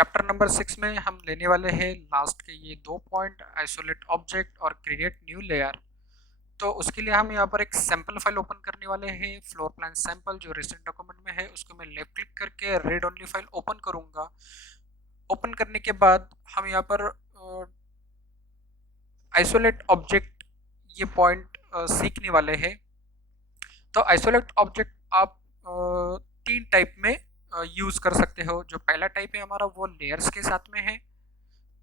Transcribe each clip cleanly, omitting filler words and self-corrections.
Chapter number 6 में हम लेने वाले हैं लास्ट के ये 2 पॉइंट, आइसोलेट ऑब्जेक्ट और क्रिएट न्यू लेयर। तो उसके लिए हम यहाँ पर एक सैंपल फाइल ओपन करने वाले हैं, फ्लोर प्लान सैंपल जो रिसेंट डॉक्यूमेंट में है उसको मैं लेफ्ट क्लिक करके रीड ओनली फाइल ओपन करूंगा। ओपन करने के बाद हम यहाँ पर आइसोलेट ऑब्जेक्ट ये पॉइंट सीखने वाले हैं। तो आइसोलेट ऑब्जेक्ट आप तीन टाइप में यूज कर सकते हो। जो पहला टाइप है हमारा वो लेयर्स के साथ में है।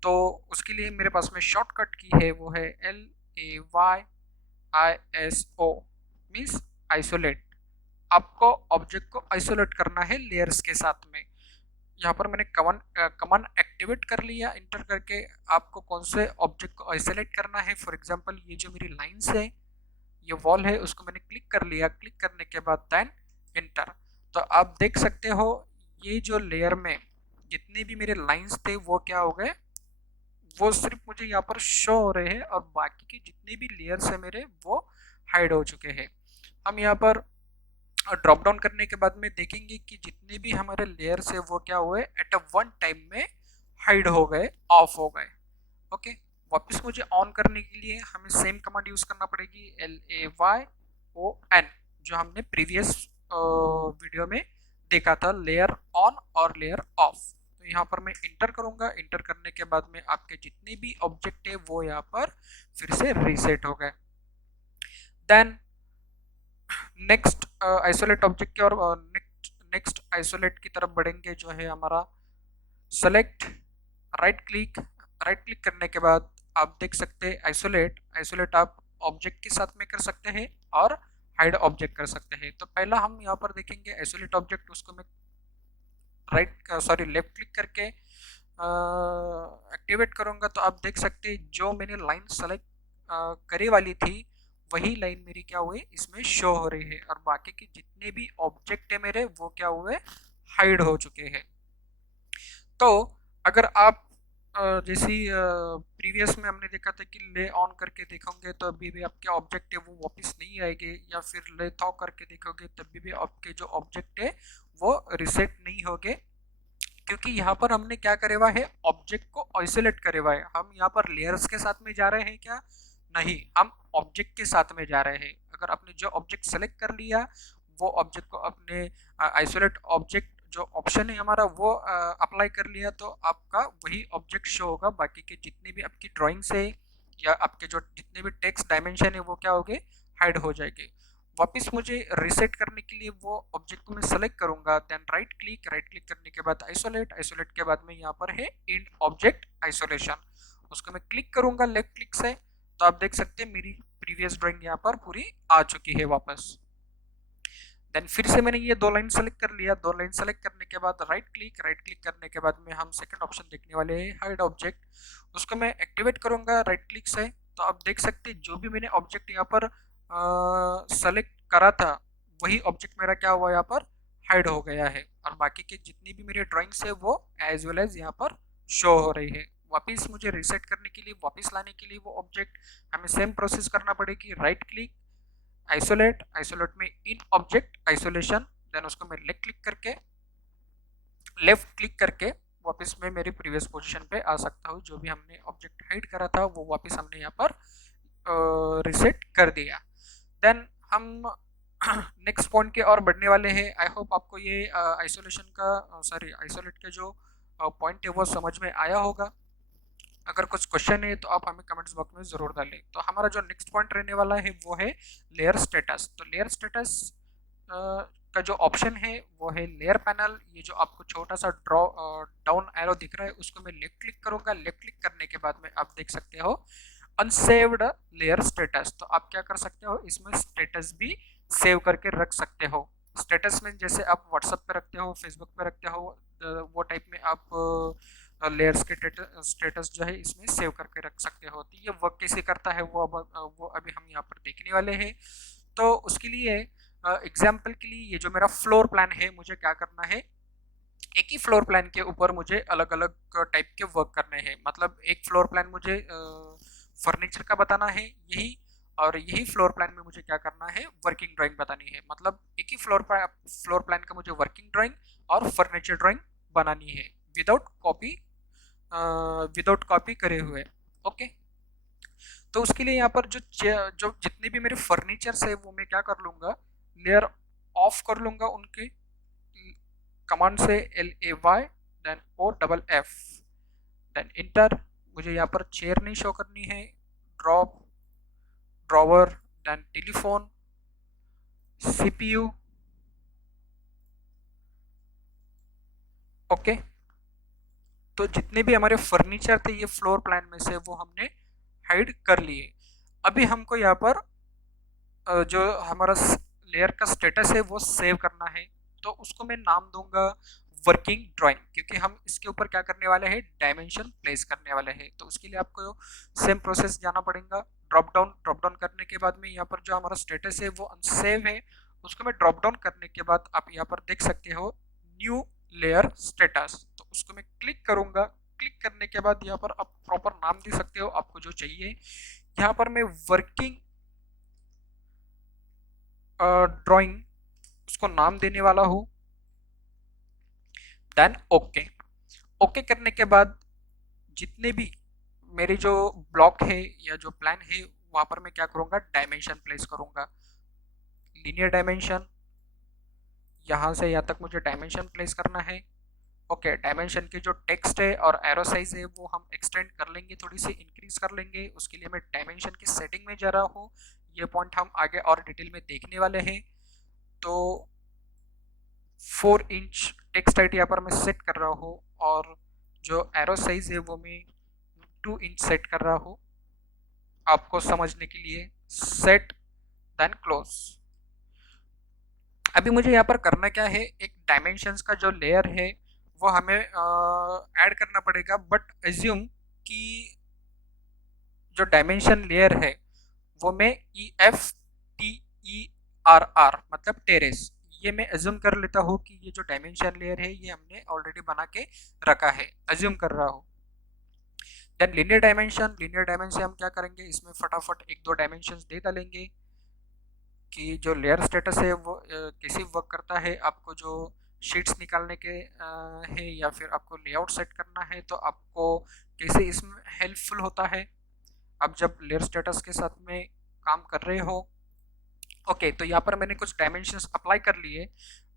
तो उसके लिए मेरे पास में शॉर्टकट की है, वो है LAYISO, मीन्स आइसोलेट। आपको ऑब्जेक्ट को आइसोलेट करना है लेयर्स के साथ में। यहाँ पर मैंने कमांड एक्टिवेट कर लिया इंटर करके। आपको कौन से ऑब्जेक्ट को आइसोलेट करना है, फॉर एग्जांपल ये जो मेरी लाइंस है, ये वॉल है, उसको मैंने क्लिक कर लिया। क्लिक करने के बाद देन इंटर। तो आप देख सकते हो ये जो लेयर में जितने भी मेरे लाइंस थे वो क्या हो गए, वो सिर्फ मुझे यहाँ पर शो हो रहे हैं और बाकी के जितने भी लेयर्स है मेरे वो हाइड हो चुके हैं। हम यहाँ पर ड्रॉप डाउन करने के बाद में देखेंगे कि जितने भी हमारे लेयर्स है वो क्या हुए, एट अ वन टाइम में हाइड हो गए, ऑफ हो गए। ओके, वापस मुझे ऑन करने के लिए हमें सेम कमांड यूज करना पड़ेगी, LAYON, जो हमने प्रीवियस वीडियो में देखा था, लेयर ऑन और लेयर ऑफ। तो यहाँ पर मैं इंटर करूंगा। इंटर करने के बाद में आपके जितने भी ऑब्जेक्ट है वो यहाँ पर फिर से रीसेट हो गए। देन नेक्स्ट आइसोलेट ऑब्जेक्ट की और नेक्स्ट आइसोलेट की तरफ बढ़ेंगे, जो है हमारा सेलेक्ट, राइट क्लिक करने के बाद आप देख सकते हैं आइसोलेट। आइसोलेट आप ऑब्जेक्ट के साथ में कर सकते हैं और हाइड ऑब्जेक्ट कर सकते हैं। तो पहला हम यहाँ पर देखेंगे आइसोलेट ऑब्जेक्ट, उसको मैं लेफ्ट क्लिक करके एक्टिवेट करूंगा। तो आप देख सकते हैं जो मैंने लाइन सेलेक्ट करे वाली थी वही लाइन मेरी क्या हुई, इसमें शो हो रही है, और बाकी के जितने भी ऑब्जेक्ट है मेरे वो क्या हुए, हाइड हो चुके हैं। तो अगर आप जैसे प्रीवियस में हमने देखा था कि ले ऑन करके देखोगे तो अभी भी आपके ऑब्जेक्ट है वो वापस नहीं आएंगे, या फिर ले थॉ करके देखोगे तभी भी आपके जो ऑब्जेक्ट है वो रिसेट नहीं होंगे, क्योंकि यहाँ पर हमने क्या करे हुआ है, ऑब्जेक्ट को आइसोलेट करे हुआ है। हम यहाँ पर लेयर्स के साथ में जा रहे हैं क्या, नहीं, हम ऑब्जेक्ट के साथ में जा रहे हैं। अगर आपने जो ऑब्जेक्ट सेलेक्ट कर लिया वो ऑब्जेक्ट को अपने आइसोलेट ऑब्जेक्ट जो ऑप्शन है हमारा वो अप्लाई कर लिया, तो आपका वही ऑब्जेक्ट शो होगा। बाकी के जितने भी आपकी ड्राइंग्स है या आपके जो जितने भी टेक्स्ट डायमेंशन है वो क्या हो गए, हाइड हो जाएंगे। वापस मुझे रीसेट करने के लिए वो ऑब्जेक्ट को मैं सेलेक्ट करूंगा, देन राइट क्लिक करने के बाद आइसोलेट। आइसोलेट के बाद में यहाँ पर है इंड ऑब्जेक्ट आइसोलेशन, उसको मैं क्लिक करूंगा लेफ्ट क्लिक से। तो आप देख सकते हैं मेरी प्रीवियस ड्राइंग यहाँ पर पूरी आ चुकी है वापस। देन फिर से मैंने ये दो लाइन सेलेक्ट कर लिया। दो लाइन सेलेक्ट करने के बाद राइट क्लिक करने के बाद में हम सेकंड ऑप्शन देखने वाले हैं, हाइड ऑब्जेक्ट, उसको मैं एक्टिवेट करूंगा राइट क्लिक से। तो आप देख सकते हैं जो भी मैंने ऑब्जेक्ट यहाँ पर सेलेक्ट करा था वही ऑब्जेक्ट मेरा क्या हुआ, यहाँ पर हाइड हो गया है, और बाकी के जितनी भी मेरे ड्राइंग्स है वो एज वेल एज यहाँ पर शो हो रही है। वापस मुझे रीसेट करने के लिए, वापस लाने के लिए वो ऑब्जेक्ट हमें सेम प्रोसेस करना पड़ेगी, राइट क्लिक, आइसोलेट में इन ऑब्जेक्ट आइसोलेशन, देन उसको मैं लेफ्ट क्लिक करके वापस मैं मेरी प्रीवियस पोजीशन पे आ सकता हूँ। जो भी हमने ऑब्जेक्ट हाइड करा था वो वापस हमने यहाँ पर रिसेट कर दिया। देन हम नेक्स्ट पॉइंट के और बढ़ने वाले हैं। आई होप आपको ये आइसोलेशन का आइसोलेट का जो पॉइंट है वो समझ में आया होगा। अगर कुछ क्वेश्चन है तो आप हमें कमेंट्स बॉक्स में ज़रूर डालें। तो हमारा जो नेक्स्ट पॉइंट रहने वाला है वो है लेयर स्टेटस। तो लेयर स्टेटस का जो ऑप्शन है वो है लेयर पैनल। ये जो आपको छोटा सा ड्रॉ डाउन एरो दिख रहा है उसको मैं लेफ्ट क्लिक करूंगा। लेफ्ट क्लिक करने के बाद में आप देख सकते हो अनसेव्ड लेयर स्टेटस। तो आप क्या कर सकते हो, इसमें स्टेटस भी सेव करके रख सकते हो। स्टेटस में जैसे आप व्हाट्सएप पे रखते हो, फेसबुक पे रखते हो, वो टाइप में आप लेयर्स के स्टेटस जो है इसमें सेव करके रख सकते हो। तो ये वर्क कैसे करता है वो अभी हम यहाँ पर देखने वाले हैं। तो उसके लिए एग्जाम्पल के लिए ये जो मेरा फ्लोर प्लान है, मुझे क्या करना है, एक ही फ्लोर प्लान के ऊपर मुझे अलग अलग टाइप के वर्क करने हैं। मतलब एक फ्लोर प्लान मुझे फर्नीचर का बताना है यही, और यही फ्लोर प्लान में मुझे क्या करना है, वर्किंग ड्राइंग बतानी है। मतलब एक ही फ्लोर प्लान का मुझे वर्किंग ड्राइंग और फर्नीचर ड्राइंग बनानी है। विदाउट कॉपी करे हुए। ओके, तो उसके लिए यहाँ पर जो जितने भी मेरे फर्नीचर्स है वो मैं क्या कर लूँगा, लेयर ऑफ कर लूँगा उनके कमांड से LAY then OFF then enter. मुझे यहाँ पर चेयर नहीं शो करनी है, drop drawer then telephone CPU। Okay, तो जितने भी हमारे फर्नीचर थे ये फ्लोर प्लान में से वो हमने हाइड कर लिए। अभी हमको यहाँ पर जो हमारा लेयर का स्टेटस है वो सेव करना है, तो उसको मैं नाम दूंगा वर्किंग ड्राइंग, क्योंकि हम इसके ऊपर क्या करने वाले हैं, डायमेंशन प्लेस करने वाले हैं। तो उसके लिए आपको सेम प्रोसेस जाना पड़ेगा। ड्रॉप डाउन करने के बाद में यहाँ पर जो हमारा स्टेटस है वो अनसेव है, उसको मैं ड्रॉप डाउन करने के बाद आप यहाँ पर देख सकते हो न्यू लेयर स्टेटस, तो उसको मैं क्लिक करूंगा। क्लिक करने के बाद यहाँ पर आप प्रॉपर नाम दे सकते हो आपको जो चाहिए। यहाँ पर मैं वर्किंग ड्राइंग उसको नाम देने वाला हूँ, देन ओके। ओके करने के बाद जितने भी मेरे जो ब्लॉक है या जो प्लान है वहां पर मैं क्या करूंगा, डायमेंशन प्लेस करूंगा। लीनियर डायमेंशन यहाँ से यहाँ तक मुझे डायमेंशन प्लेस करना है। ओके, डायमेंशन की जो टेक्स्ट है और एरो साइज है वो हम एक्सटेंड कर लेंगे, थोड़ी सी इंक्रीज कर लेंगे। उसके लिए मैं डायमेंशन की सेटिंग में जा रहा हूँ, ये पॉइंट हम आगे और डिटेल में देखने वाले हैं। तो 4 इंच टेक्स्ट हाइट यहाँ पर मैं सेट कर रहा हूँ, और जो एरो साइज है वो मैं 2 इंच सेट कर रहा हूँ आपको समझने के लिए। Set then close. अभी मुझे यहाँ पर करना क्या है, एक डायमेंशंस का जो लेयर है वो हमें ऐड करना पड़ेगा, बट एज्यूम कि जो डायमेंशन लेयर है वो मैं EFTERR मतलब टेरेस, ये मैं एज्यूम कर लेता हूँ कि ये जो डायमेंशन लेयर है ये हमने ऑलरेडी बना के रखा है, एज्यूम कर रहा हूँ। देन लीनियर डायमेंशन हम क्या करेंगे, इसमें फटाफट एक दो डायमेंशंस दे डालेंगे कि जो लेयर स्टेटस है वो कैसे वर्क करता है। आपको जो शीट्स निकालने के है या फिर आपको लेआउट सेट करना है तो आपको कैसे इसमें हेल्पफुल होता है आप जब लेयर स्टेटस के साथ में काम कर रहे हो। ओके, तो यहाँ पर मैंने कुछ डायमेंशंस अप्लाई कर लिए।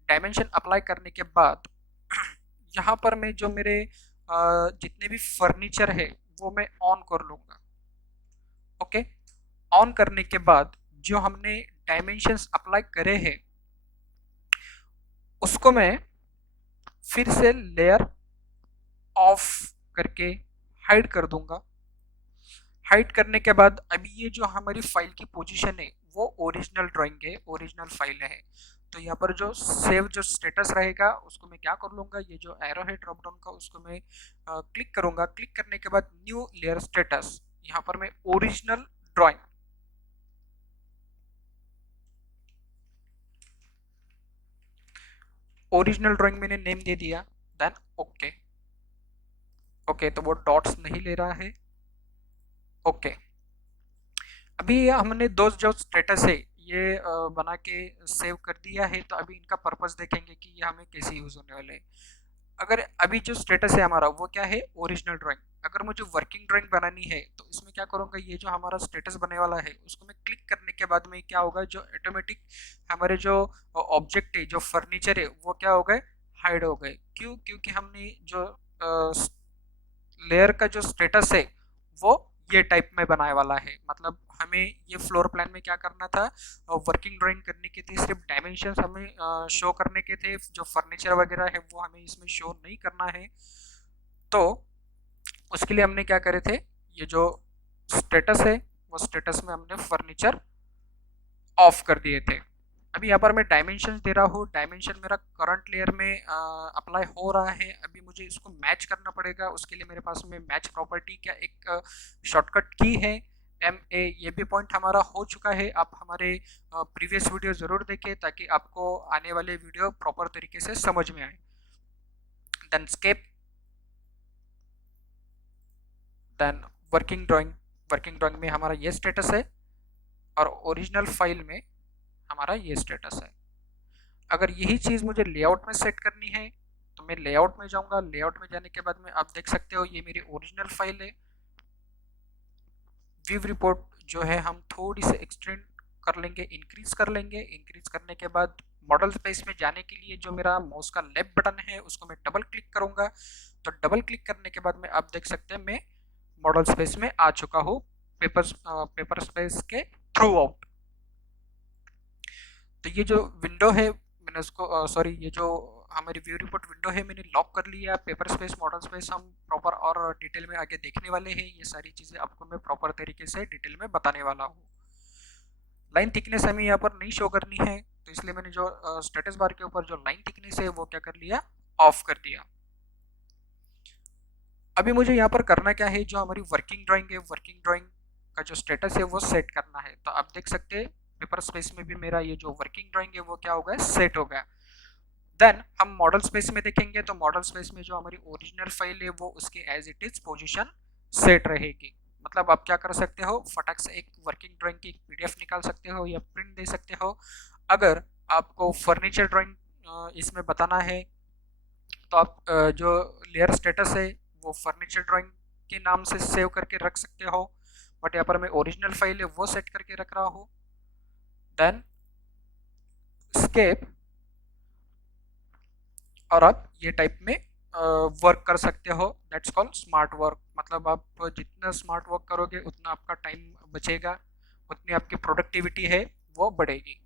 डायमेंशन अप्लाई करने के बाद यहाँ पर मैं जो मेरे जितने भी फर्नीचर है वो मैं ऑन कर लूँगा। ओके, ऑन करने के बाद जो हमने डायमेंशंस अप्लाई करे हैं उसको मैं फिर से लेयर ऑफ करके हाइड कर दूंगा। हाइड करने के बाद अभी ये जो हमारी फाइल की पोजीशन है वो ओरिजिनल ड्राइंग है, ओरिजिनल फाइल है। तो यहाँ पर जो सेव जो स्टेटस रहेगा उसको मैं क्या कर लूँगा, ये जो एरो है ड्रॉप डाउन का उसको मैं क्लिक करूँगा। क्लिक करने के बाद न्यू लेयर स्टेटस, यहाँ पर मैं ओरिजिनल ड्राइंग मैंने नेम दे दिया। Then okay. ओके, तो वो डॉट्स नहीं ले रहा है। ओके, अभी हमने दो जो स्टेटस है ये बना के सेव कर दिया है, तो अभी इनका पर्पस देखेंगे कि ये हमें कैसे यूज होने वाले हैं। अगर अभी जो स्टेटस है हमारा वो क्या है, ओरिजिनल ड्राइंग। अगर मुझे वर्किंग ड्राइंग बनानी है तो इसमें क्या करूँगा, ये जो हमारा स्टेटस बनने वाला है उसको मैं क्लिक करने के बाद में क्या होगा, जो ऑटोमेटिक हमारे जो ऑब्जेक्ट है जो फर्नीचर है वो क्या हो गए, हाइड हो गए। क्यों, क्योंकि हमने जो लेयर का जो स्टेटस है वो ये टाइप में बनाने वाला है। मतलब हमें ये फ्लोर प्लान में क्या करना था, वर्किंग ड्राइंग करने की थी, सिर्फ डायमेंशंस हमें शो करने के थे, जो फर्नीचर वगैरह है वो हमें इसमें शो नहीं करना है। तो उसके लिए हमने क्या करे थे, ये जो स्टेटस है वो स्टेटस में हमने फर्नीचर ऑफ कर दिए थे। अभी यहाँ पर मैं डायमेंशन दे रहा हूँ, डायमेंशन मेरा करंट लेयर में अप्लाई हो रहा है। अभी मुझे इसको मैच करना पड़ेगा, उसके लिए मेरे पास में मैच प्रॉपर्टी का एक शॉर्टकट की है MA। ये भी पॉइंट हमारा हो चुका है। आप हमारे प्रीवियस वीडियो ज़रूर देखें ताकि आपको आने वाले वीडियो प्रॉपर तरीके से समझ में आए। Then escape, then working drawing में हमारा ये स्टेटस है और ओरिजिनल फाइल में हमारा ये स्टेटस है। अगर यही चीज़ मुझे लेआउट में सेट करनी है तो मैं लेआउट में जाऊंगा। लेआउट में जाने के बाद में आप देख सकते हो ये मेरी ओरिजिनल फाइल है। व्यू रिपोर्ट जो है हम थोड़ी सी एक्सटेंड कर लेंगे, इंक्रीज कर लेंगे। इंक्रीज करने के बाद मॉडल स्पेस में जाने के लिए जो मेरा माउस का लेफ्ट बटन है उसको मैं डबल क्लिक करूंगा। तो डबल क्लिक करने के बाद में आप देख सकते हैं मैं मॉडल स्पेस में आ चुका हूँ, पेपर स्पेस के थ्रू आउट। तो ये जो विंडो है मैंने उसको सॉरी ये जो हमारी व्यू रिपोर्ट विंडो है मैंने लॉक कर लिया। पेपर स्पेस मॉडल स्पेस हम प्रॉपर और डिटेल में आगे देखने वाले हैं। ये सारी चीज़ें आपको मैं प्रॉपर तरीके से डिटेल में बताने वाला हूँ। लाइन थिकनेस हमें यहाँ पर नहीं शो करनी है, तो इसलिए मैंने जो स्टेटस बार के ऊपर जो लाइन थिकनेस है वो क्या कर लिया, ऑफ कर दिया। अभी मुझे यहाँ पर करना क्या है, जो हमारी वर्किंग ड्राइंग है, वर्किंग ड्राइंग का जो स्टेटस है वो सेट करना है। तो आप देख सकते हैं पेपर स्पेस में भी मेरा ये जो वर्किंग ड्राइंग है वो क्या हो गया, सेट हो गया। देन हम मॉडल स्पेस में देखेंगे तो मॉडल स्पेस में जो हमारी ओरिजिनल फाइल है वो उसकी as it is position set रहेगी। मतलब आप क्या कर सकते हो, फटाक से एक वर्किंग ड्राइंग की एक पीडीएफ निकाल सकते हो या प्रिंट दे सकते हो। अगर आपको फर्नीचर ड्राइंग इसमें बताना है तो आप जो लेयर स्टेटस है वो फर्नीचर ड्राइंग के नाम से सेव करके रख सकते हो। बट यहाँ पर मैं ओरिजिनल फाइल है वो सेट करके रख रहा हूँ। देन स्केप, और आप ये टाइप में वर्क कर सकते हो। That's called smart work. मतलब आप जितना स्मार्ट वर्क करोगे उतना आपका टाइम बचेगा, उतनी आपकी प्रोडक्टिविटी है वो बढ़ेगी।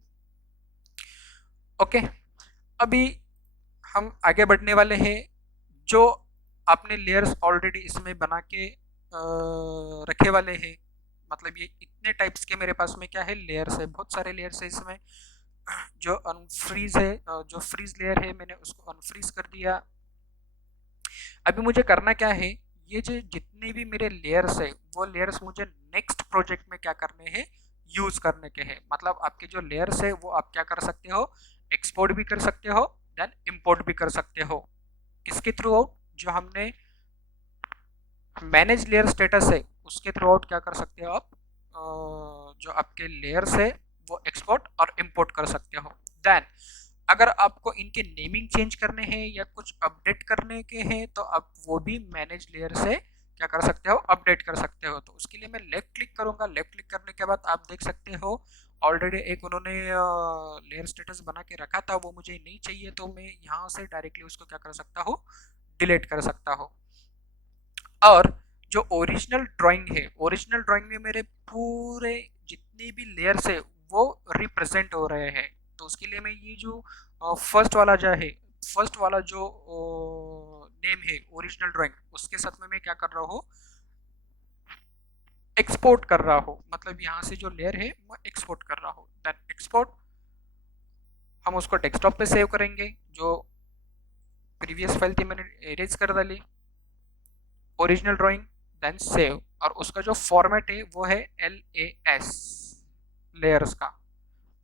ओके, अभी हम आगे बढ़ने वाले हैं। जो आपने लेयर्स ऑलरेडी इसमें बना के रखे वाले हैं, मतलब ये इतने टाइप्स के मेरे पास में क्या है, लेयर्स है, बहुत सारे लेयर्स है इसमें। जो अनफ्रीज है, जो फ्रीज लेयर है मैंने उसको अनफ्रीज कर दिया। अभी मुझे करना क्या है, ये जो जितने भी मेरे लेयर्स है वो लेयर्स मुझे नेक्स्ट प्रोजेक्ट में क्या करने हैं, यूज करने के हैं। मतलब आपके जो लेयर्स है वो आप क्या कर सकते हो, एक्सपोर्ट भी कर सकते हो, देन इंपोर्ट भी कर सकते हो। किसके थ्रू आउट, जो हमने मैनेज लेयर स्टेटस है उसके थ्रू आउट क्या कर सकते हो आप, जो आपके लेयर्स है वो एक्सपोर्ट और इंपोर्ट कर सकते हो। देन अगर आपको इनके नेमिंग चेंज करने हैं या कुछ अपडेट करने के हैं तो आप वो भी मैनेज लेयर से क्या कर सकते हो, अपडेट कर सकते हो। तो उसके लिए मैं लेफ्ट क्लिक करूंगा। लेफ्ट क्लिक करने के बाद आप देख सकते हो ऑलरेडी एक उन्होंने लेयर स्टेटस बना के रखा था, वो मुझे नहीं चाहिए, तो मैं यहाँ से डायरेक्टली उसको क्या कर सकता हूँ, डिलीट कर सकता हूँ। और जो ओरिजिनल ड्राइंग है, ओरिजिनल ड्राइंग में मेरे पूरे जितने भी लेयर्स है वो रिप्रेजेंट हो रहे हैं। तो उसके लिए मैं ये जो फर्स्ट वाला जो है, फर्स्ट वाला जो नेम है ओरिजिनल ड्राइंग, उसके साथ में मैं क्या कर रहा हूँ, एक्सपोर्ट कर रहा हूँ। मतलब यहाँ से जो लेयर है मैं एक्सपोर्ट कर रहा हूँ। देन एक्सपोर्ट हम उसको डेस्कटॉप पे सेव करेंगे। जो प्रीवियस फाइल थी मैंने इरेज कर डाली, ओरिजिनल ड्राइंग, देन सेव। और उसका जो फॉर्मेट है वो है LAS, लेयर्स का,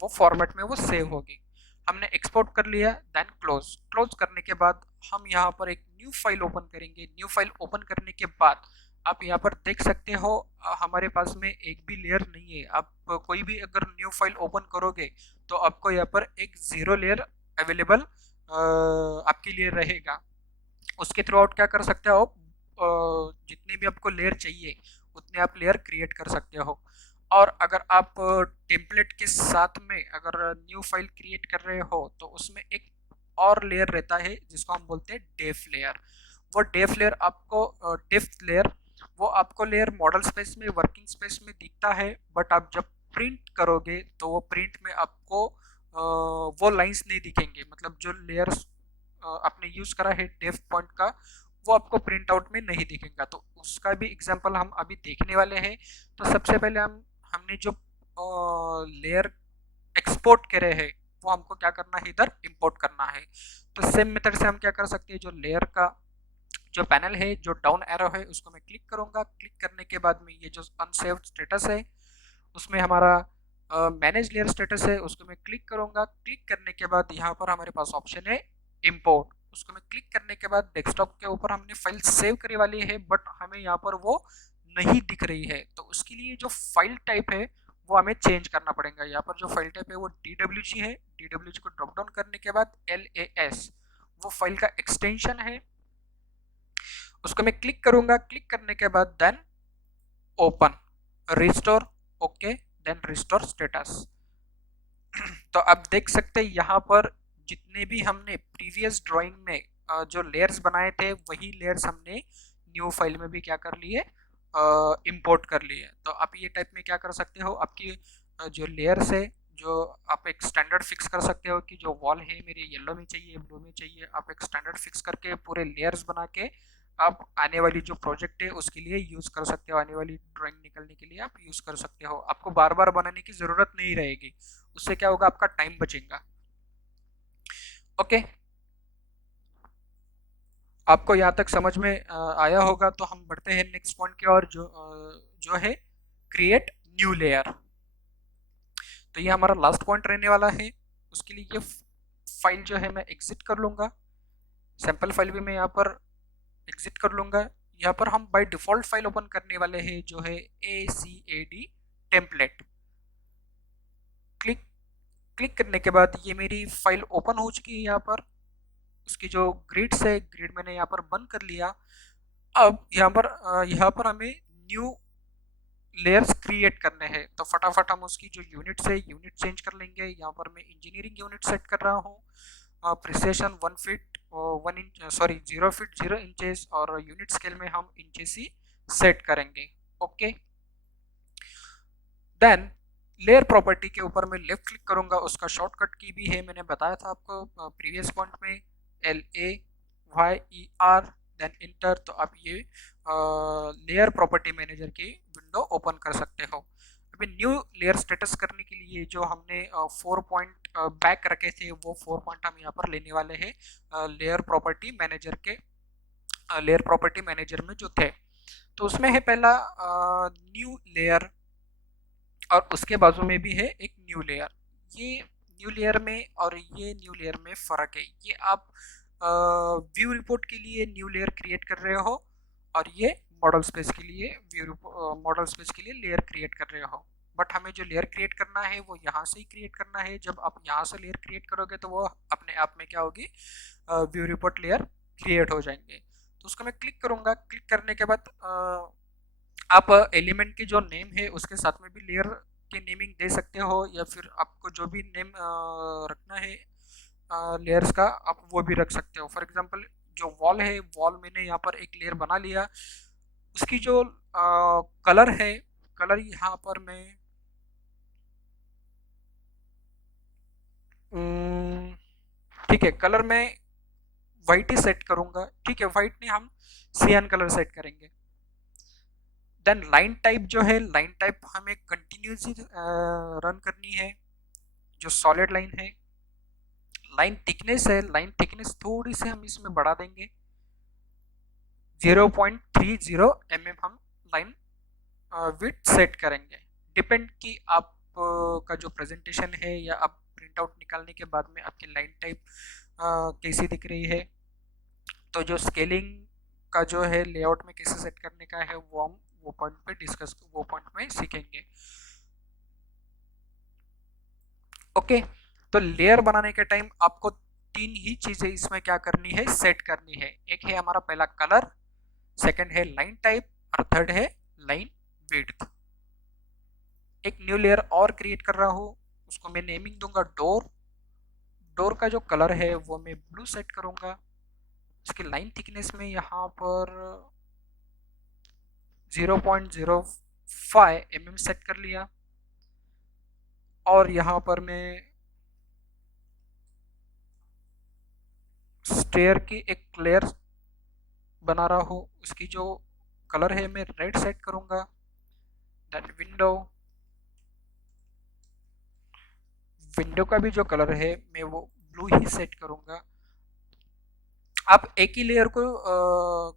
वो फॉर्मेट में वो सेव होगी। हमने एक्सपोर्ट कर लिया। Then close. क्लोज करने के बाद हम यहाँ पर एक न्यू फाइल ओपन करेंगे। न्यू फाइल ओपन करने के बाद आप यहाँ पर देख सकते हो हमारे पास में एक भी लेयर नहीं है। आप कोई भी अगर न्यू फाइल ओपन करोगे तो आपको यहाँ पर एक जीरो लेयर अवेलेबल आपके लिए रहेगा। उसके थ्रू आउट क्या कर सकते हो, जितने भी आपको लेयर चाहिए उतने आप लेयर क्रिएट कर सकते हो। और अगर आप टेम्पलेट के साथ में अगर न्यू फाइल क्रिएट कर रहे हो तो उसमें एक और लेयर रहता है जिसको हम बोलते हैं डेफ लेयर। वो डेफ लेयर आपको डेफ लेयर वो आपको लेयर मॉडल स्पेस में, वर्किंग स्पेस में दिखता है, बट आप जब प्रिंट करोगे तो वो प्रिंट में आपको वो लाइंस नहीं दिखेंगे। मतलब जो लेयर्स आपने यूज करा है डेफ पॉइंट का वो आपको प्रिंट आउट में नहीं दिखेगा। तो उसका भी एग्जांपल हम अभी देखने वाले हैं। तो सबसे पहले हमने जो लेयर एक्सपोर्ट करे हैं वो हमको क्या करना है, इधर इंपोर्ट करना है। तो सेम मेथड से हम क्या कर सकते हैं, जो लेयर का जो पैनल है, जो डाउन एरो है उसको मैं क्लिक करूंगा। क्लिक करने के बाद में ये जो अनसेव्ड स्टेटस है उसमें हमारा मैनेज लेयर स्टेटस है, उसको मैं क्लिक करूंगा। क्लिक करने के बाद यहाँ पर हमारे पास ऑप्शन है इंपोर्ट। उसको मैं क्लिक करने के बाद डेस्कटॉप के ऊपर हमने फाइल सेव करे वाली है, बट हमें यहाँ पर वो नहीं दिख रही है। तो उसके लिए जो फाइल टाइप है वो हमें चेंज करना पड़ेगा। यहाँ पर जो फाइल टाइप है वो DWG है। DWG को ड्रॉप डाउन करने के बाद LAS वो फाइल का एक्सटेंशन है, उसको मैं क्लिक करूंगा। क्लिक करने के बाद then open, restore, okay, then restore status. तो आप देख सकते हैं यहाँ पर जितने भी हमने प्रीवियस ड्राइंग में जो लेयर्स बनाए थे वही लेयर्स हमने न्यू फाइल में भी क्या कर लिए, इंपोर्ट कर लिए। तो आप ये टाइप में क्या कर सकते हो, आपकी जो लेयर्स है, जो आप एक स्टैंडर्ड फिक्स कर सकते हो कि जो वॉल है मेरे येलो में चाहिए, ब्लू में चाहिए। आप एक स्टैंडर्ड फिक्स करके पूरे लेयर्स बना के आप आने वाली जो प्रोजेक्ट है उसके लिए यूज कर सकते हो, आने वाली ड्राइंग निकलने के लिए आप यूज कर सकते हो। आपको बार बार बनाने की जरूरत नहीं रहेगी, उससे क्या होगा, आपका टाइम बचेगा। ओके, आपको यहाँ तक समझ में आया होगा। तो हम बढ़ते हैं नेक्स्ट पॉइंट की ओर, जो है क्रिएट न्यू लेयर। तो ये हमारा लास्ट पॉइंट रहने वाला है। उसके लिए ये फाइल जो है मैं एग्जिट कर लूंगा, सैंपल फाइल भी मैं यहाँ पर एग्जिट कर लूंगा। यहाँ पर हम बाय डिफॉल्ट फाइल ओपन करने वाले हैं जो है ACAD टेम्पलेट। क्लिक क्लिक करने के बाद ये मेरी फाइल ओपन हो चुकी है। यहाँ पर उसकी जो ग्रिड्स है, ग्रिड मैंने यहाँ पर बंद कर लिया। अब यहाँ पर हमें न्यू लेयर्स क्रिएट करने हैं। तो फटाफट हम उसकी जो यूनिट्स है यूनिट चेंज कर लेंगे। यहाँ पर मैं इंजीनियरिंग यूनिट सेट कर रहा हूँ, precision 1 feet 1 inch, sorry 0 feet 0 inches, और यूनिट स्केल में हम इंचेस ही सेट करेंगे। ओके, देन लेयर प्रॉपर्टी के ऊपर मैं लेफ्ट क्लिक करूंगा। उसका शॉर्टकट की भी है, मैंने बताया था आपको प्रीवियस पॉइंट में, LAYER, देन इंटर। तो आप ये लेयर प्रॉपर्टी मैनेजर की विंडो ओपन कर सकते हो। अभी न्यू लेयर स्टेटस करने के लिए जो हमने 4 पॉइंट बैक रखे थे वो 4 पॉइंट हम यहाँ पर लेने वाले हैं लेयर प्रॉपर्टी मैनेजर के, लेयर प्रॉपर्टी मैनेजर में जो थे। तो उसमें है पहला न्यू लेयर, और उसके बाजू में भी है एक न्यू लेयर। ये न्यू लेयर में और ये न्यू लेयर में फ़र्क है। ये आप व्यू रिपोर्ट के लिए न्यू लेयर क्रिएट कर रहे हो, और ये मॉडल स्पेस के लिए मॉडल स्पेस के लिए लेयर क्रिएट कर रहे हो। बट हमें जो लेयर क्रिएट करना है वो यहाँ से ही क्रिएट करना है। जब आप यहाँ से लेयर क्रिएट करोगे तो वो अपने आप में क्या होगी, व्यू रिपोर्ट लेयर क्रिएट हो जाएंगे। तो उसको मैं क्लिक करूँगा। क्लिक करने के बाद आप एलिमेंट के जो नेम है उसके साथ में भी लेयर के नेमिंग दे सकते हो, या फिर आपको जो भी नेम रखना है लेयर्स का आप वो भी रख सकते हो। फॉर एग्जांपल जो वॉल है, वॉल मैंने यहाँ पर एक लेयर बना लिया। उसकी जो कलर है, कलर यहाँ पर मैं ठीक है, कलर मैं वाइट ही सेट करूंगा। ठीक है, वाइट नहीं, हम सियान कलर सेट करेंगे। देन लाइन टाइप जो है, लाइन टाइप हमें कंटिन्यूसली रन करनी है, जो सॉलिड लाइन है। लाइन थिकनेस है, लाइन थिकनेस थोड़ी सी हम इसमें बढ़ा देंगे, 0.30 हम लाइन विड्थ सेट करेंगे। डिपेंड कि आप का जो प्रेजेंटेशन है या आप प्रिंट आउट निकालने के बाद में आपकी लाइन टाइप कैसी दिख रही है। तो जो स्केलिंग का जो है लेआउट में कैसे सेट करने का है वो हम वो पॉइंट में सीखेंगे। ओके, तो लेयर बनाने के टाइम आपको तीन ही चीजें इसमें क्या करनी है, सेट करनी है। एक है हमारा पहला कलर, सेकंड है लाइन टाइप, और थर्ड है लाइन विड्थ। एक न्यू लेयर और क्रिएट कर रहा हूँ, उसको मैं नेमिंग दूंगा डोर। डोर का जो कलर है वो मैं ब्लू सेट करूंगा। उसकी लाइन थिकनेस में यहाँ पर 0.05 सेट कर लिया, और यहाँ पर मैं स्टेयर की एक लेयर बना रहा हूँ। उसकी जो कलर है मैं रेड सेट करूंगा। देन विंडो, विंडो का भी जो कलर है मैं वो ब्लू ही सेट करूंगा। आप एक ही लेयर को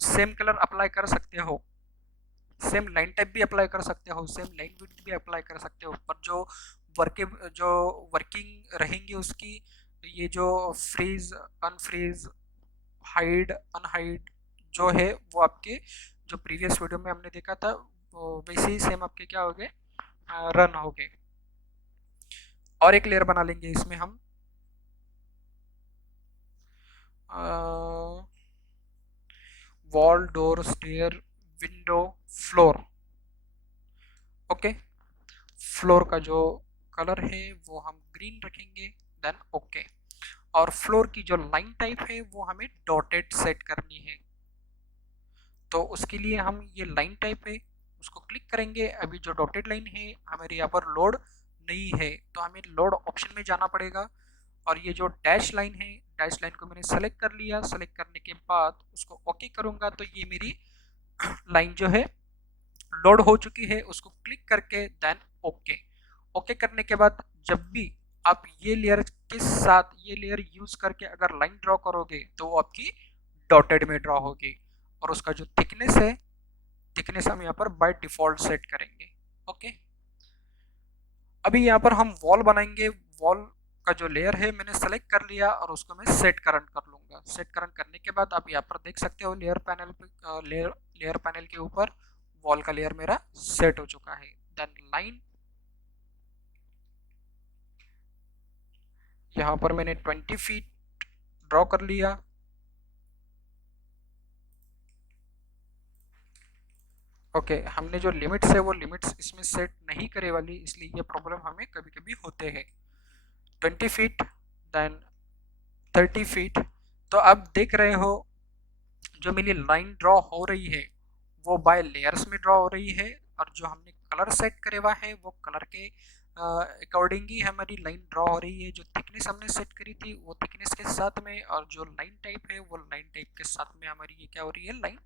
सेम कलर अप्लाई कर सकते हो, सेम लाइन टाइप भी अप्लाई कर सकते हो, सेम लाइन विड्थ भी अप्लाई कर सकते हो, पर जो वर्किंग रहेंगी उसकी, ये जो फ्रीज अनफ्रीज, हाइड अनहाइड जो है वो आपके जो प्रीवियस वीडियो में हमने देखा था वो वैसे ही सेम आपके क्या हो गए, रन हो गए। और एक लेयर बना लेंगे इसमें हम, wall, door, stair, window, floor. Okay, floor का जो कलर है वो हम ग्रीन रखेंगे, देन ओके। और फ्लोर की जो लाइन टाइप है वो हमें डॉटेड सेट करनी है, तो उसके लिए हम ये लाइन टाइप है उसको क्लिक करेंगे। अभी जो डॉटेड लाइन है हमारे यहाँ पर लोड नहीं है, तो हमें लोड ऑप्शन में जाना पड़ेगा। और ये जो डैश लाइन है, डैश लाइन को मैंने सेलेक्ट कर लिया। सेलेक्ट करने के बाद उसको ओके करूँगा तो ये मेरी लाइन जो है लोड हो चुकी है। उसको क्लिक करके देन ओके। ओके करने के बाद जब भी आप ये लेयर के साथ ये लेयर यूज करके अगर लाइन ड्रॉ करोगे तो वो आपकी डॉटेड में ड्रॉ होगी। और उसका जो थिकनेस है, थिकनेस हम यहाँ पर बाय डिफॉल्ट सेट करेंगे। ओके, अभी यहाँ पर हम वॉल बनाएंगे। वॉल का जो लेयर है मैंने सेलेक्ट कर लिया और उसको मैं सेट करंट कर लूंगा। सेट करंट करने के बाद आप यहाँ पर देख सकते हो लेयर पैनल पे, लेयर पैनल के ऊपर वॉल का लेयर मेरा सेट हो चुका है। देन लाइन, यहाँ पर मैंने 20 फीट ड्रॉ कर लिया। ओके, हमने जो लिमिट्स है वो लिमिट्स इसमें सेट नहीं करे वाली, इसलिए ये प्रॉब्लम हमें कभी कभी होते हैं। 20 फीट, देन 30 फीट। तो आप देख रहे हो जो मेरी लाइन ड्रॉ हो रही है वो बाय लेयर्स में ड्रॉ हो रही है। और जो हमने कलर सेट करे हुआ है वो कलर के अकॉर्डिंग ही हमारी लाइन ड्रॉ हो रही है। जो थिकनेस हमने सेट करी थी वो थिकनेस के साथ में, और जो लाइन टाइप है वो लाइन टाइप के साथ में हमारी ये क्या हो रही है, लाइन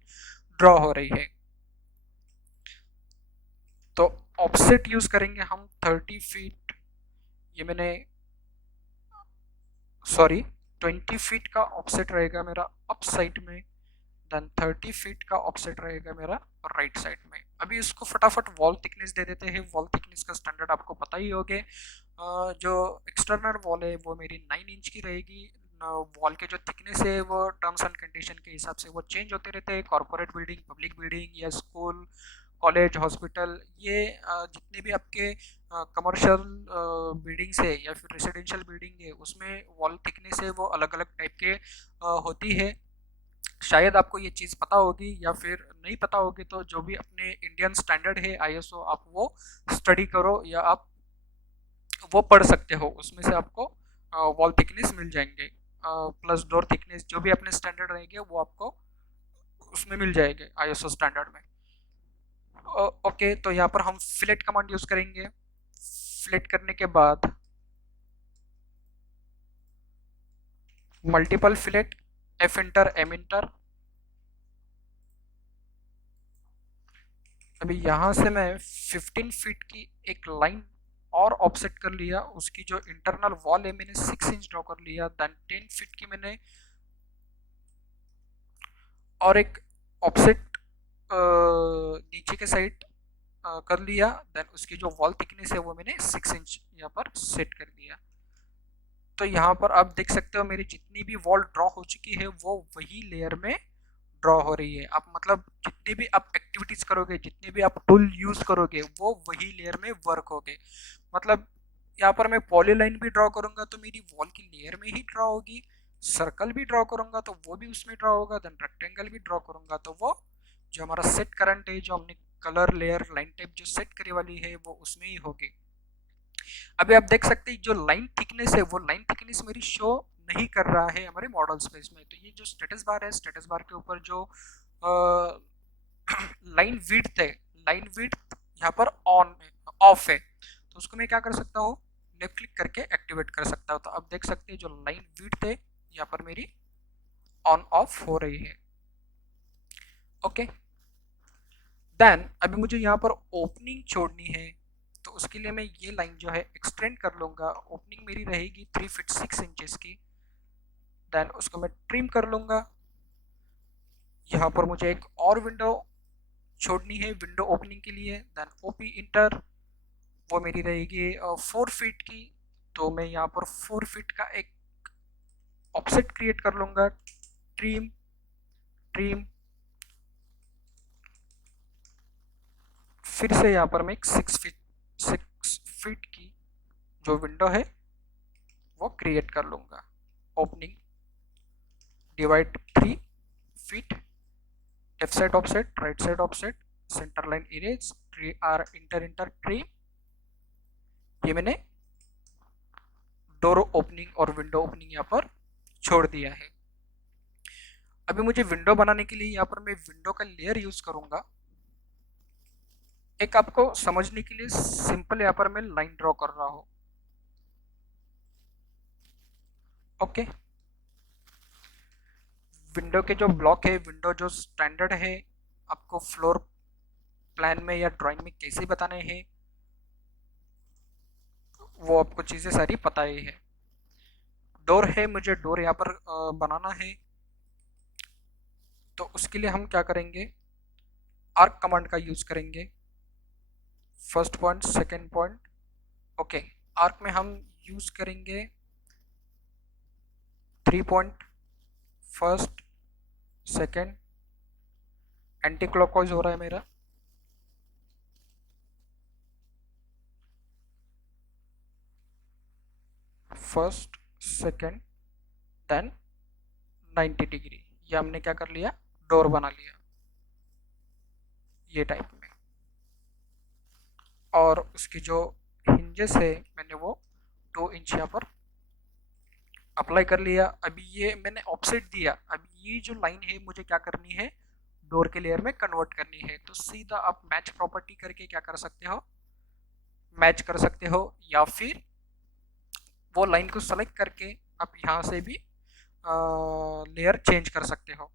ड्रॉ हो रही है। तो ऑफसेट यूज करेंगे हम 30 फीट। ये मैंने, सॉरी, 20 फीट का ऑफसेट रहेगा मेरा अप साइड में, देन 30 फीट का ऑफसेट रहेगा मेरा राइट साइड में। अभी इसको फटाफट वॉल थिकनेस दे देते हैं। वॉल थिकनेस का स्टैंडर्ड आपको पता ही होगे। जो एक्सटर्नल वॉल है वो मेरी 9 इंच की रहेगी। वॉल के जो थिकनेस है वो टर्म्स एंड कंडीशन के हिसाब से वो चेंज होते रहते हैं। कॉर्पोरेट बिल्डिंग, पब्लिक बिल्डिंग या स्कूल, कॉलेज, हॉस्पिटल, ये जितने भी आपके कमर्शियल बिल्डिंग्स है या फिर रेसिडेंशियल बिल्डिंग है उसमें वॉल थिकनेस है वो अलग अलग टाइप के होती है। शायद आपको ये चीज़ पता होगी, या फिर नहीं पता होगी तो जो भी अपने इंडियन स्टैंडर्ड है आईएसओ आप वो स्टडी करो, या आप वो पढ़ सकते हो। उसमें से आपको वॉल थिकनेस मिल जाएंगे, प्लस डोर थिकनेस जो भी अपने स्टैंडर्ड रहेंगे वो आपको उसमें मिल जाएंगे आईएसओ स्टैंडर्ड में। ओके, तो यहाँ पर हम फिलेट कमांड यूज करेंगे। फिलेट करने के बाद multiple fillet, F enter, M enter. अभी यहाँ से मैं 15 फीट की एक लाइन और ऑफसेट कर लिया। उसकी जो इंटरनल वॉल है मैंने 6 इंच ड्रॉ कर लिया। देन 10 फीट की मैंने और एक ऑफसेट नीचे के साइड कर लिया। देन उसकी जो वॉल थिकनेस है वो मैंने 6 इंच यहाँ पर सेट कर दिया। तो यहाँ पर आप देख सकते हो मेरी जितनी भी वॉल ड्रॉ हो चुकी है वो वही लेयर में ड्रॉ हो रही है। आप मतलब जितने भी आप एक्टिविटीज करोगे, जितने भी आप टूल यूज करोगे वो वही लेयर में वर्क होगे। मतलब यहाँ पर मैं पॉलीलाइन भी ड्रॉ करूंगा तो मेरी वॉल की लेयर में ही ड्रॉ होगी। सर्कल भी ड्रॉ करूंगा तो वो भी उसमें ड्रॉ होगा। देन रेक्टेंगल भी ड्रॉ करूंगा तो वो जो हमारा सेट करंट है, जो हमने कलर लेयर लाइन टाइप जो सेट करे वाली है वो उसमें ही होगी। अभी आप देख सकते हैं जो लाइन थिकनेस है वो लाइन थिकनेस मेरी शो नहीं कर रहा है हमारे मॉडल स्पेस में। तो ये जो स्टेटस बार है, स्टेटस बार के ऊपर जो लाइन विड्थ है, लाइन विड्थ यहाँ पर ऑन ऑफ है, तो उसको मैं क्या कर सकता हूँ, लेफ्ट क्लिक करके एक्टिवेट कर सकता हूँ। तो अब देख सकते हैं जो लाइन विड्थ है यहाँ पर मेरी ऑन ऑफ हो रही है। ओके, देन अभी मुझे यहाँ पर ओपनिंग छोड़नी है, तो उसके लिए मैं ये लाइन जो है एक्सटेंड कर लूँगा। ओपनिंग मेरी रहेगी 3 फीट 6 इंचेस की। देन उसको मैं ट्रिम कर लूँगा। यहाँ पर मुझे एक और विंडो छोड़नी है विंडो ओपनिंग के लिए। देन ओपी इंटर, वो मेरी रहेगी 4 फीट की। तो मैं यहाँ पर 4 फीट का एक ऑफसेट क्रिएट कर लूँगा। ट्रिम, ट्रिम, फिर से यहाँ पर मैं एक 6 फीट की जो विंडो है वो क्रिएट कर लूँगा। Opening, divide 3 feet, left side offset, right side offset, centre line erase, tree R enter tree. ये मैंने डोर ओपनिंग और विंडो ओपनिंग यहाँ पर छोड़ दिया है। अभी मुझे विंडो बनाने के लिए यहाँ पर मैं विंडो का लेयर यूज करूंगा। एक आपको समझने के लिए सिंपल यहाँ पर मैं लाइन ड्रॉ कर रहा हूं। ओके, विंडो के जो ब्लॉक है, विंडो जो स्टैंडर्ड है, आपको फ्लोर प्लान में या ड्राइंग में कैसे बताने हैं वो आपको चीज़ें सारी पता ही है। डोर है, मुझे डोर यहाँ पर बनाना है, तो उसके लिए हम क्या करेंगे, आर्क कमांड का यूज करेंगे। First point, second point, okay. Arc में हम यूज करेंगे 3 point, first, second, anti clockwise हो रहा है मेरा, फर्स्ट, सेकेंड, देन 90 डिग्री। ये हमने क्या कर लिया, डोर बना लिया ये टाइप में। और उसकी जो हिंजेस है मैंने वो 2 इंच यहाँ पर अप्लाई कर लिया। अभी ये मैंने ऑफसेट दिया, अभी ये जो लाइन है मुझे क्या करनी है, डोर के लेयर में कन्वर्ट करनी है। तो सीधा आप मैच प्रॉपर्टी करके क्या कर सकते हो, मैच कर सकते हो, या फिर वो लाइन को सेलेक्ट करके आप यहाँ से भी लेयर चेंज कर सकते हो।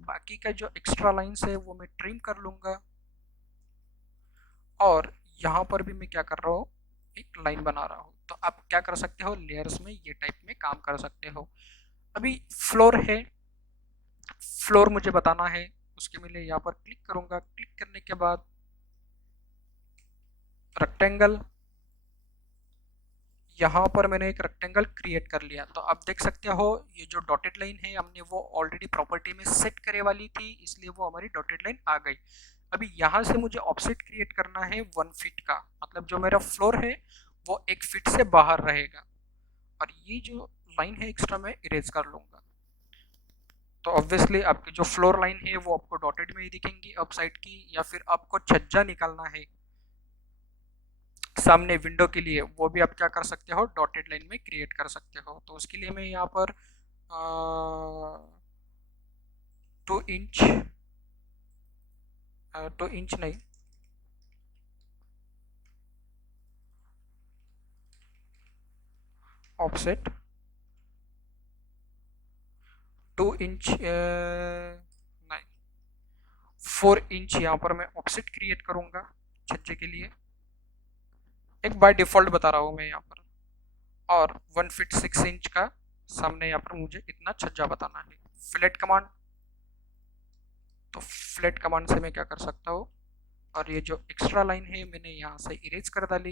बाकी का जो एक्स्ट्रा लाइन्स है वो मैं ट्रिम कर लूँगा। और यहाँ पर भी मैं क्या कर रहा हूँ, एक लाइन बना रहा हूँ। तो आप क्या कर सकते हो, लेयर्स में ये टाइप में काम कर सकते हो। अभी फ्लोर है, फ्लोर मुझे बताना है, उसके लिए यहाँ पर क्लिक करूँगा। क्लिक करने के बाद रेक्टेंगल, यहाँ पर मैंने एक रेक्टेंगल क्रिएट कर लिया। तो आप देख सकते हो ये जो डॉटेड लाइन है हमने वो ऑलरेडी प्रॉपर्टी में सेट करे वाली थी, इसलिए वो हमारी डॉटेड लाइन आ गई। अभी यहाँ से मुझे ऑफसेट क्रिएट करना है 1 फीट का, मतलब जो मेरा फ्लोर है वो 1 फीट से बाहर रहेगा। और ये जो लाइन है एक्स्ट्रा मैं इरेज कर लूँगा। तो ऑब्वियसली आपकी जो फ्लोर लाइन है वो आपको डॉटेड में ही दिखेंगी अप साइड की, या फिर आपको छज्जा निकालना है सामने विंडो के लिए, वो भी आप क्या कर सकते हो, डॉटेड लाइन में क्रिएट कर सकते हो। तो उसके लिए मैं यहाँ पर 2 इंच, 2 इंच नहीं, ऑफसेट 2 इंच नहीं, 4 इंच यहाँ पर मैं ऑफसेट क्रिएट करूँगा छज्जे के लिए। एक बाय डिफॉल्ट बता रहा हूँ मैं यहाँ पर। और 1 फीट 6 इंच का सामने यहाँ पर मुझे इतना छज्जा बताना है। फ्लैट कमांड, तो फ्लैट कमांड से मैं क्या कर सकता हूँ, और ये जो एक्स्ट्रा लाइन है मैंने यहाँ से इरेज कर डाली।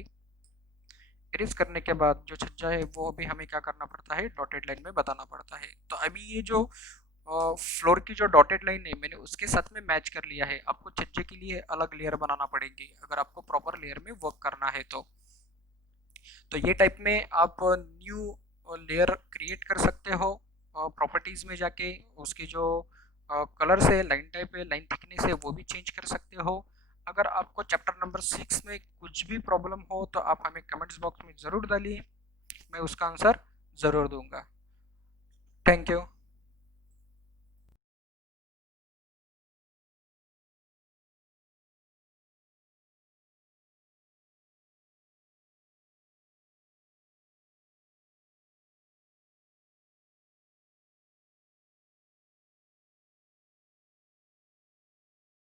इरेज करने के बाद जो छज्जा है वो भी हमें क्या करना पड़ता है, डॉटेड लाइन में बताना पड़ता है। तो अभी ये जो फ्लोर की जो डॉटेड लाइन है मैंने उसके साथ में मैच कर लिया है। आपको छज्जे के लिए अलग लेयर बनाना पड़ेगी अगर आपको प्रॉपर लेयर में वर्क करना है तो ये टाइप में आप न्यू लेयर क्रिएट कर सकते हो प्रॉपर्टीज में जाके। उसकी जो कलर से लाइन टाइप है, लाइन थिकनेस है, वो भी चेंज कर सकते हो। अगर आपको चैप्टर नंबर 6 में कुछ भी प्रॉब्लम हो तो आप हमें कमेंट्स बॉक्स में ज़रूर डालिए, मैं उसका आंसर ज़रूर दूंगा। Thank you.